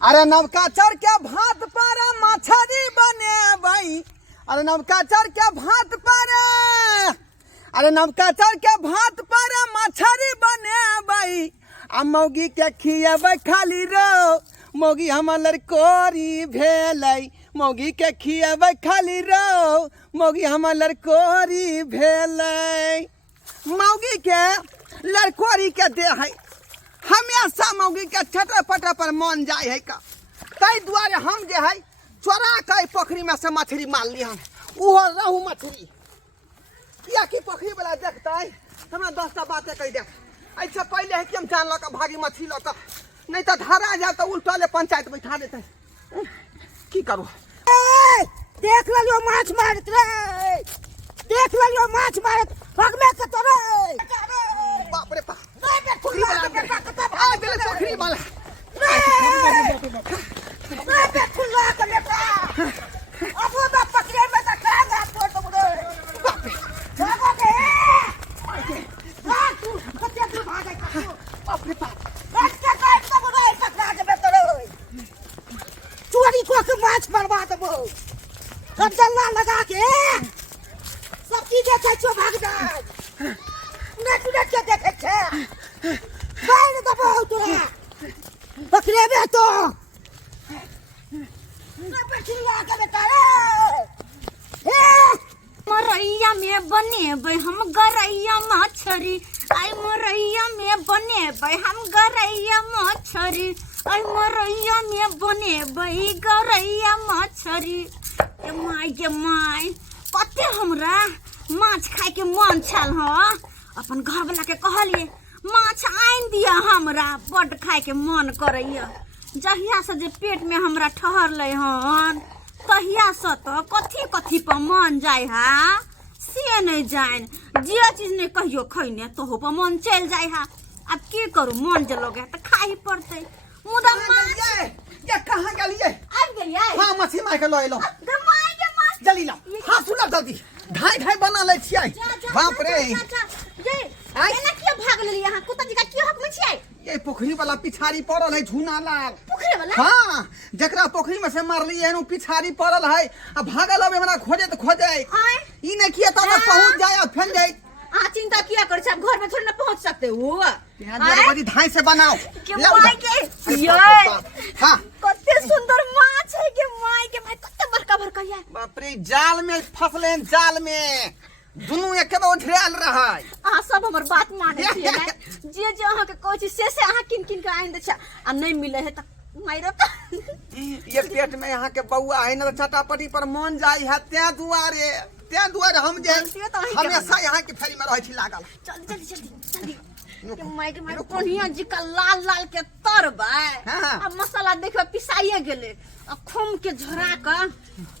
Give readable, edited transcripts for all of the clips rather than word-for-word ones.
अरे नवका चढ़ के भात पर मछरी बने भाई। अरे नवका चढ़ के भात पर अरे नवका चढ़ के भात पर मछरी बने भाई। आ मौगी के खियाबै खाली रो मौगी हमर कोरी भेलै। मौगी के खियाबै खाली रो मौगी हमर लड़कोरी भेलै। मौगी के लड़कोरी के दे है हमेशा मौगी के छटर पटर पर मन जाए है का। ताहि दुआरे हम जे है चोरा के पोखरी में से मछली मार ली हम उहो रहू मछली। किया कि पोखरी वाला देखते हमरा 10टा बातें कह दे। ऐसे पहले है कि हम जान लगा भागी मछली लगा नहीं तो धरा जाए तो उल्टा पंचायत बैठा देते। की करू देख लियो माछ मारत रे। देख लियो माछ मारत भगमे के तो रे। बाप रे बाप पोखरी वाला आ गेले पोखरी वाला रे पे खुला के लेका अब वो पकड़े में तो खागा तो रे। बाप रे भागो के तू कते तू भागे बाप रे बाप रास्ता काट तो रे पकड़ा के तो रे। चोरी को के माछ मारवा देबो सब जल्ला लगा के सब चीज देखे छो भाग जा नेट के देखे छे बैठ दबो तोरा पकड़े में तो ना पछिला के बेटा रे। मरैया में बनेबै हम गरैया मछरी। आई मरैया में बनेबै हम गरैया मछरी। आई मरैया में बनेबै गरैया मछरी। ए माय गे माय कते हमरा माछ खाए के मन छल ह। अपन घर वाला के कहलिए माछ आइन दिया हमरा बड खाए के मन करैया। जहिया से जे पेट में हमरा ठहरलै हन तहिया से तो कथी कथी पर मन जाय हा से नहीं जान। जे चीज नहीं कहियो खैने तो पर मन चल जाय हा। अब की करू मन जे लगे तो खा ही पड़ते। मुदा ये कहां गेलिए आबि गेलिए हां मछली मार के लए लो गमाय के माछ जल्दी ला हां सुन जल्दी ढाई ढाई बना ले छियै। बाप रे ये एना किया भाग लेली यहां कुत्ता जी का की हक में छियै। ये पोखरी वाला पिछाड़ी पड़ल है झूना लाल पोखरी वाला हां जकरा पोखरी में से मार लिए नु पिछाड़ी पड़ल है। अब भागल अब हमरा खोजे तो खोजे ई नहीं किया तो पहुंच जाए फेन जाए। आ चिंता किया कर छ घर में थोड़ी ना पहुंच सकते हो। यार बड़ी ढाई से बनाओ के माय के ये हां कते सुंदर माछ है के माय कते बड़का बड़का है। बाप रे जाल में फसले जाल में दुनू एके में उझरेल रहा। आ सब हमर बात माने छियै ना जे जे अहाँ के कहै छी से अहाँ किन किन के आइन दे छ आ नहीं मिले है त माइरो त ये पेट में यहाँ के बउआ है ना चटापटी पर मन जाई है त्या दुआरे हम जे हमेशा यहाँ के फेरी में रह छी लागल। जल्दी जल्दी जल्दी के माय के मारो कोनिया जी का लाल लाल के तरबा आ मसाला देखो पिसाइए गेले आ खुम के झरा का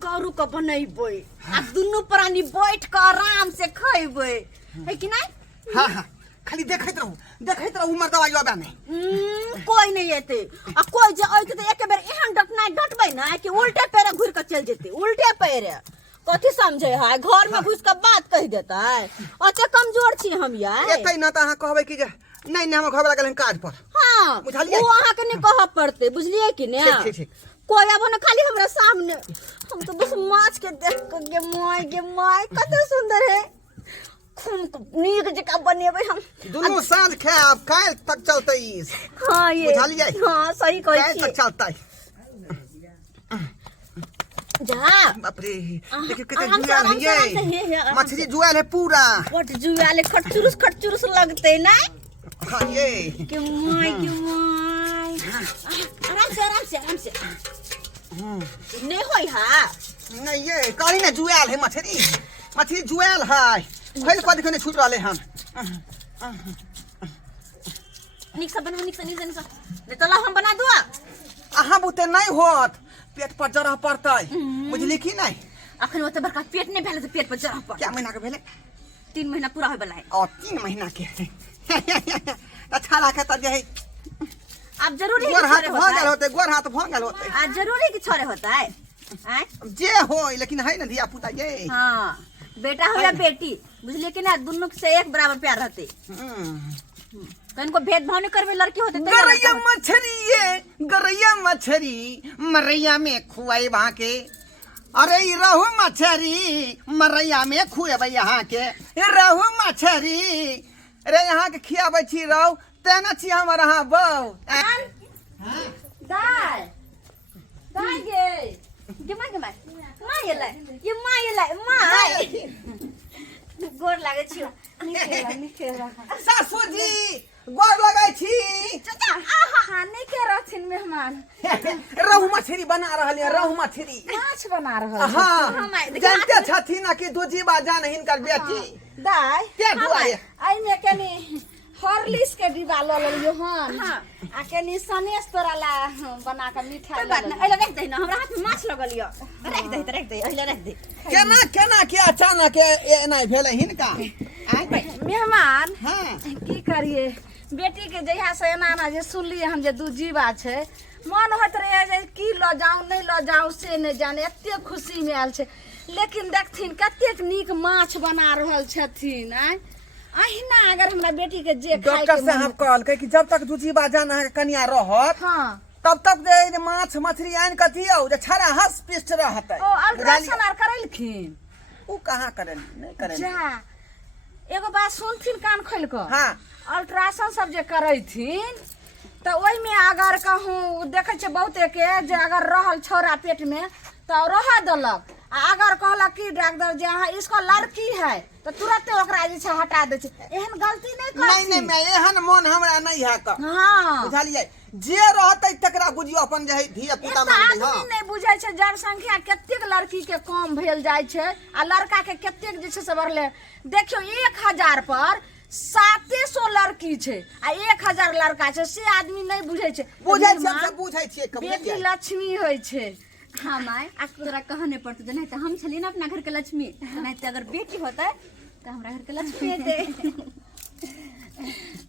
करू का बनैबै आ दुनु प्राणी बैठ के आराम से खैबै है कि नहीं। हां हां खाली देखैत रहू उमर दवाई आबे नहीं कोई नहीं एते आ कोई जे आइते त एक बेर एहन डटबै ना कि उल्टे पैर घुर के चल जेते उल्टे पैर कथी समझे है घर में घुस के बात कह देता है। अते कमजोर छी हम यार एतै ना त अहाँ कहबै कि जे नहीं हम घर वाला गेलन काज पर। हां बुझलिए वो अहाँ के नहीं कह पड़ते बुझलिए कि ने ठीक कोई अब ना खाली हमरा सामने हम तो बस माछ के देख के माय कते सुंदर है खून नीक जका बनेबै हम दुनू साँझ खाब काल तक चलतै। हां ये बुझलिए हां सही कहै छी काल तक चलतै जा। बाप रे देखिए कितने जुआल है ये मछली जुआल है पूरा बट जुआले खटचुरुस लगते ना। हां ये के माय आराम से नहीं होई हा नहीं ये काली ना जुआल है मछली जुआल है फैल को देखने छूट रहले हम निक से बनवा निक से नहीं तो ला हम बना दो अहाँ बुते नहीं होत पेट पर जरह पड़तै बुझली कि नहीं। अखन ओते बड़का पेट नहीं भेले तो पेट पर जरह पड़ क्या महीना के भेले 3 महीना पूरा होय बला है और 3 महीना के अच्छा रखे त जे अब जरूरी है गोर हाथ भांगल होते आज जरूरी कि छोरे होता है जे हो लेकिन है ना धिया पुता ये हां बेटा हो या बेटी बुझलिए कि ना दोनों से एक बराबर प्यार रहते। तो इनको भेदभाव नहीं करवे लड़की होते तो गरैया मछरी ये गरैया मछरी मरैया में खुआई वहाँ के अरे ई रहु मछरी मरैया में खुएब यहाँ के रहु मछरी अरे यहाँ के खियाबै छी रहु तेना छी हमर अहाँ बहू दाय दाय गे माय ये माय गोर लागे छियो निके सासू जी गोर लगै छी चाचा आहा नहीं के रहथिन मेहमान रहु मछरी बना रहल है रहु मछरी माछ बना रहल हाँ जानते छथिन कि दूजीबा जान हिनकर बेटी दाय के दुआरे आई में कनी हॉर्लिक्स के डिब्बा ल लियो हन आ कनी सनेस तोरा ला बना के मिठाई बात ना एले रख दे ना हमरा हाथ में माछ लगल यो रख दे एले रख दे केना केना के अचानक एना भेलै हिनका मेहमान हाँ की करिए बेटी के जहिया से एना जे सुनली हम जे दू जीवा छै मन होत रहे जे की ल जाऊं नहीं ल जाऊं से नहीं जाने एते खुशी में आयल छै लेकिन देखथिन कतेक नीक माछ बना रहल छथिन अहिना अगर हमरा बेटी के जे खाय डॉक्टर साहब कहलकै कि जब तक दूजीबा जान अहाँके कनिया रहत हां तब तक जे माछ मछली आनि के दियौ जे छड़ा हस पिस्ट रहतै ओ अल्ट्रासाउंड आर करलखिन उ कहाँ करल नहीं करल जा एगो बात सुनथिन कान खोल के हाँ अल्ट्रासाउंड सब जे करैथिन तो ओई में अगर कहूँ देखे छे बहुते के जे अगर रहल छोरा पेट में तो रह दलक आ अगर कहलक कि डॉक्टर जे हाँ इसको लड़की है तो तुरंत ओकरा जे छै हटा दे छै एहन गलती नहीं करथिन नहीं मैं एहन मन हमरा नहीं है का हाँ बुझलियै जे रहतै तकरा बुझियो अपन जे धिया पुता मानबै आदमी हां नहीं बुझै छै जनसंख्या कतेक लड़की के कम भेल जाय छै आ लड़का के कतेक जे छै से बढ़ले देखियो 1000 पर 700 लड़की छै आ 1000 लड़का छै से आदमी नहीं बुझै छै बुझै छै सब बुझै छियै बेटी लक्ष्मी होय छै हाँ माय आज तोरा कह नहीं पड़तो नहीं तो हम छली ना अपना घर के लक्ष्मी नहीं तो अगर बेटी होता तो हमरा घर के लक्ष्मी हेते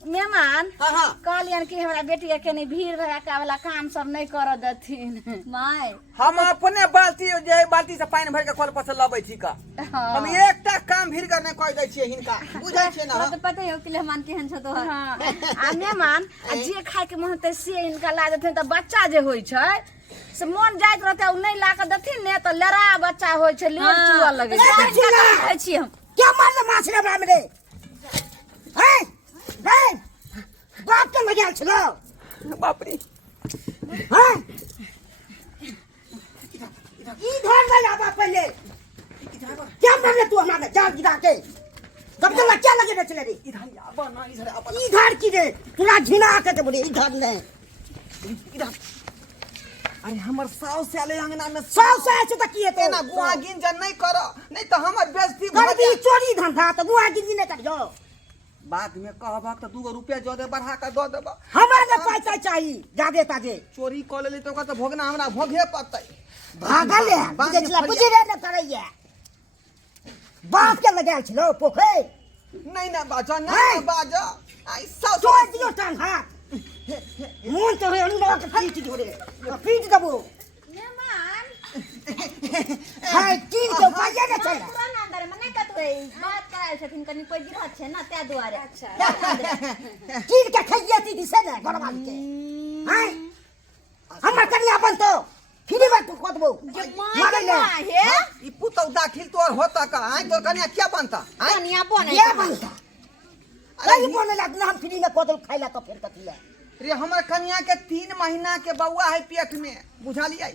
मेहमान हाँ हाँ कहलियन कि हमरा बेटी के कनी भीड़ भड़का वाला काम सब नहीं कर देथिन माय हम अपने बाल्टी जे बाल्टी से पानी भर के कल पर से लबै छी का हम एकटा काम भीड़ कर नहीं कह दै छियै हिनका बुझै छियै ना तो पता है कि मेहमान केहन छ तो हाँ आ मेहमान आ जे खाय के मन होतै से इनका ला देथिन त बच्चा जे होय छै से मन जाइत रहते उ नहीं ला के देथिन ने तो लड़ा बच्चा होय छै लेट चुआ लगे कहै छी हम क्या मारले माछ रे बड़ा में हैं हैं बाप के लगे छलो बाप रे हैं इधर ले आबा पहले क्या मारले तू हमरा में जान गिरा के कब तक क्या लगे चले रे इधर आबा ना इधर आबा इधर की रे तोरा झिना के ते बोले इधर ले इधर अरे हमर साउ से आले अंगना में साउ से छै त की हेतै ना गुआ गिंजन नहीं करो नहीं तो हमर बेइज्जती कर दी चोरी धंधा त गुआ गिनगी नहीं कर जो बाद में कहबा त 2 रुपया जो दे बढ़ा के दो देबा हमरा ने पैसा चाहिए जादे ताजे चोरी क लेली तो ओकर त भोगना हमरा भोगे पड़तै भागल है बुझे रे न करैया बाप के लगाल छलो पोखर नहीं ना बाजा नहीं बाजा आई साउ छोड़ दियो टांग हाथ मुंह तो है अंदर के पीट जोड़े पीट दबो मेहमान हाय तीन के पाजे न चला पुराना अंदर में नहीं कतवे बात कराय छथिन कनी कोई गिरहत छै ना त्या दुआरे अच्छा तीन के खइया ती दिसे न गड़वाल के हाय हमर कनिया बन तो फिर बात तू खोदबो मारे ले हे ई पुतौ दाखिल तोर होता का आई तो कन्या क्या बनता कनिया बने ये बनता कहीं बोले ला हम फ्री में कोदल खाइला तो फिर कथी ले रे हमर कन्या के 3 महीना के बउआ है पेट में बुझालियै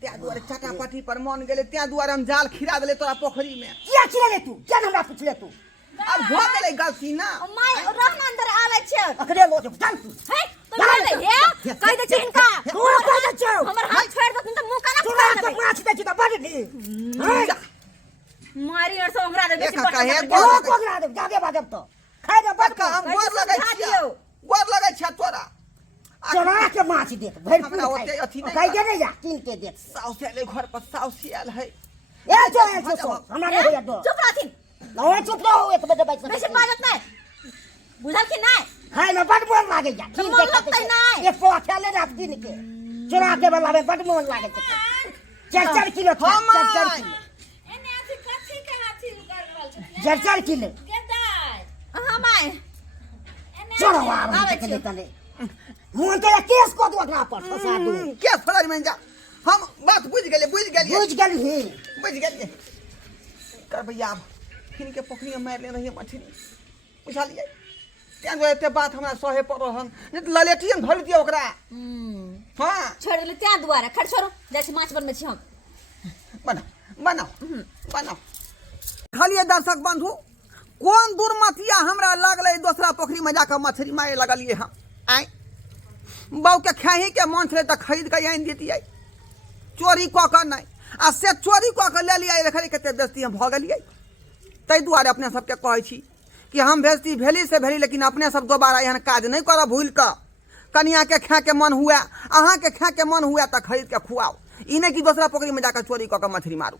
त्या दुआरे चटापटी पर मन गेले त्या दुआरे हम जाल खिरा देले तोरा पोखरी में क्या चिरे ले तू क्या हमरा पूछले तू अब हो गेलै गलती ना माय रहना अंदर आवे छै अकरे लो चल तू हे तो बोले हे कह दे छी इनका तू कह दे छौ हमर हाथ छोड़ दत त मुंह काना तू ना तो माछ दे छी तो बड़ दी मारी और से ओकरा दे बेसी देखा काहे ओ कोगरा दे जादे बादब तो खाइ दे बड़ का हम गोर लगै छियै गोर लगै छियै तोरा चोरा के माछ देत भर हमरा ओते अथी नहीं खाइ दे रे या किन के देत साउ से ले घर पर साउ से आल है ए जो हमरा नहीं होया दो चुप रहथिन ना चुप रहो एक बजे बैठ बेसी बाजत नहीं बुझल कि नहीं खाइ में बड़ मन लागे जा मन लगतै नहीं ये पोठा ले रात दिन के चोरा के वाला में बड़ मन लागे छै 4 किलो 4 किलो एने आथी कथी के हाथी कर रहल छै 4 किलो के दाय हां माय एने चलो आवे चले तले हुन तेरा केस को दो ओकरा पर फसा दू क्या फराज में जा हम बात बुझ गेले बुझ गेली कर भैया अब इनके पोखरी में मार ले रही मछली बुझा लिए त्यान गए ते बात हमरा सहे पर हम ललेटियन धर दियो ओकरा हां छोड़ देले त्या दुआरे खड़ छोरो जैसे माछ बनमे छी हम बनाओ खालिए दर्शक बंधु कौन दुर्मतिया हमरा लागले दूसरा पोखरी में जाकर मछली मारे लगलिए हम आए बाऊ के खाही के मन छले त खरीद के आइन देतिए चोरी क के नहीं आ से चोरी क के ले लिया रखले कते बेस्ती हम भ गेलिए तै दुआरे अपने सबके कहै छी कि हम बेस्ती भेली से भेली लेकिन अपने सब दोबारा एहन काज नहीं करब भूल के कनिया के खा के मन हुआ अहाँ के खा के मन हुआ त खरीद के खुआओ ई नहीं कि दूसरा पोखरी में जाकर चोरी क के मछली मारू।